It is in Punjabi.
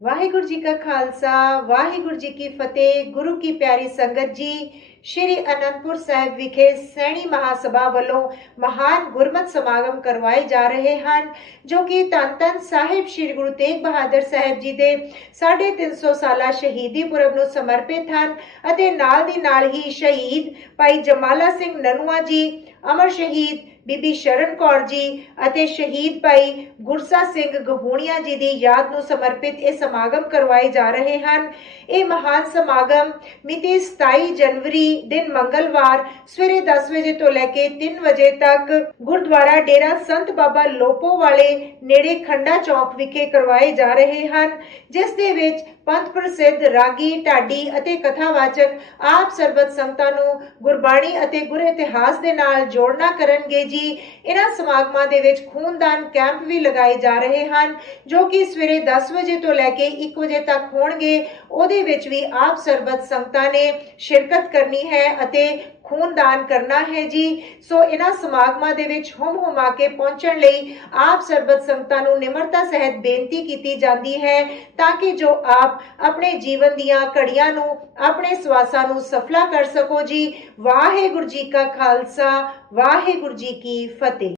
ਵਾਹਿਗੁਰੂ ਜੀ ਕਾ ਖਾਲਸਾ, ਵਾਹਿਗੁਰੂ ਜੀ ਕੀ ਫਤਿਹ, ਗੁਰੂ ਕੀ ਪਿਆਰੀ ਸੰਗਤ ਜੀ, ਸ਼੍ਰੀ ਅਨੰਦਪੁਰ ਸਾਹਿਬ ਵਿਖੇ ਸੈਣੀ ਮਹਾਸਭਾ ਵੱਲੋਂ ਮਹਾਨ ਗੁਰਮਤ ਸਮਾਗਮ ਕਰਵਾਏ ਜਾ ਰਹੇ ਹਨ, ਜੋ ਕਿ ਧੰਨ ਧੰਨ ਸਾਹਿਬ ਸ਼੍ਰੀ ਗੁਰੂ ਤੇਗ ਬਹਾਦਰ ਸਾਹਿਬ ਜੀ ਦੇ 350 ਸਾਲਾ ਸ਼ਹੀਦੀ ਪੁਰਬ ਨੂੰ ਸਮਰਪਿਤ ਹਨ ਅਤੇ ਨਾਲ ਦੀ ਨਾਲ ਹੀ ਸ਼ਹੀਦ ਭਾਈ ਜਮਾਲਾ ਸਿੰਘ ਨਨੂਆ ਜੀ, ਅਮਰ ਸ਼ਹੀਦ ਬੀਬੀ ਸ਼ਰਨ ਕੌਰ ਜੀ ਅਤੇ ਸ਼ਹੀਦ ਭਾਈ ਗੁਰਸਾ ਸਿੰਘ ਗਹੂਣੀਆ ਜੀ ਦੀ ਯਾਦ ਨੂੰ ਸਮਰਪਿਤ ਇਹ ਸਮਾਗਮ ਕਰਵਾਏ ਜਾ ਰਹੇ ਹਨ। ਇਹ ਮਹਾਨ ਸਮਾਗਮ ਮਿਤੀ 27 ਜਨਵਰੀ ਦਿਨ ਮੰਗਲਵਾਰ ਸਵੇਰੇ 10 ਵਜੇ ਤੋਂ ਲੈ ਕੇ 3 ਵਜੇ ਤੱਕ ਗੁਰਦੁਆਰਾ ਡੇਰਾ ਸੰਤ ਬਾਬਾ ਲੋਪੋ ਵਾਲੇ ਨੇੜੇ ਖੰਡਾ ਚੌਕ ਵਿਖੇ ਕਰਵਾਏ ਜਾ ਰਹੇ ਹਨ, ਜਿਸ ਦੇ ਵਿੱਚ ਪੰਥ ਪ੍ਰਸਿੱਧ ਰਾਗੀ, ਢਾਡੀ ਅਤੇ ਕਥਾਵਾਚਕ ਆਪ ਸਰਬਤ ਸੰਗਤਾਂ ਨੂੰ ਗੁਰਬਾਣੀ ਅਤੇ ਗੁਰ ਇਤਿਹਾਸ ਦੇ ਨਾਲ ਜੋੜਨਾ ਕਰਨਗੇ ਜੀ। ਇਹਨਾਂ ਸਮਾਗਮਾਂ ਦੇ ਵਿੱਚ ਖੂਨਦਾਨ ਕੈਂਪ ਵੀ ਲਗਾਏ ਜਾ ਰਹੇ ਹਨ, ਜੋ ਕਿ ਸਵੇਰੇ 10 ਵਜੇ ਤੋਂ ਲੈ ਕੇ 1 ਵਜੇ ਤੱਕ ਹੋਣਗੇ। ਉਹਦੇ ਵਿੱਚ ਵੀ ਆਪ ਸਰਬਤ ਸੰਗਤਾਂ ਨੇ ਸ਼ਿਰਕਤ ਕਰਨੀ ਹੈ ਅਤੇ ਖੂਨਦਾਨ ਕਰਨਾ ਹੈ ਜੀ। ਸੋ ਇਹਨਾਂ ਸਮਾਗਮਾਂ ਦੇ ਵਿੱਚ ਹੁਮ ਹੁਮਾ ਕੇ ਪਹੁੰਚਣ ਲਈ ਆਪ ਸਰਬਤ ਸੰਗਤਾਂ ਨੂੰ ਨਿਮਰਤਾ ਸਹਿਤ ਬੇਨਤੀ ਕੀਤੀ ਜਾਂਦੀ ਹੈ ਤਾਂ ਕਿ ਜੋ ਆਪ ਆਪਣੇ ਜੀਵਨ ਦੀਆਂ ਘੜੀਆਂ ਨੂੰ, ਆਪਣੇ ਸਵਾਸਾਂ ਨੂੰ ਸਫਲਾ ਕਰ ਸਕੋ ਜੀ। ਵਾਹਿਗੁਰੂ ਜੀ ਕਾ ਖਾਲਸਾ, ਵਾਹਿਗੁਰੂ ਜੀ ਕੀ ਫਤਿਹ।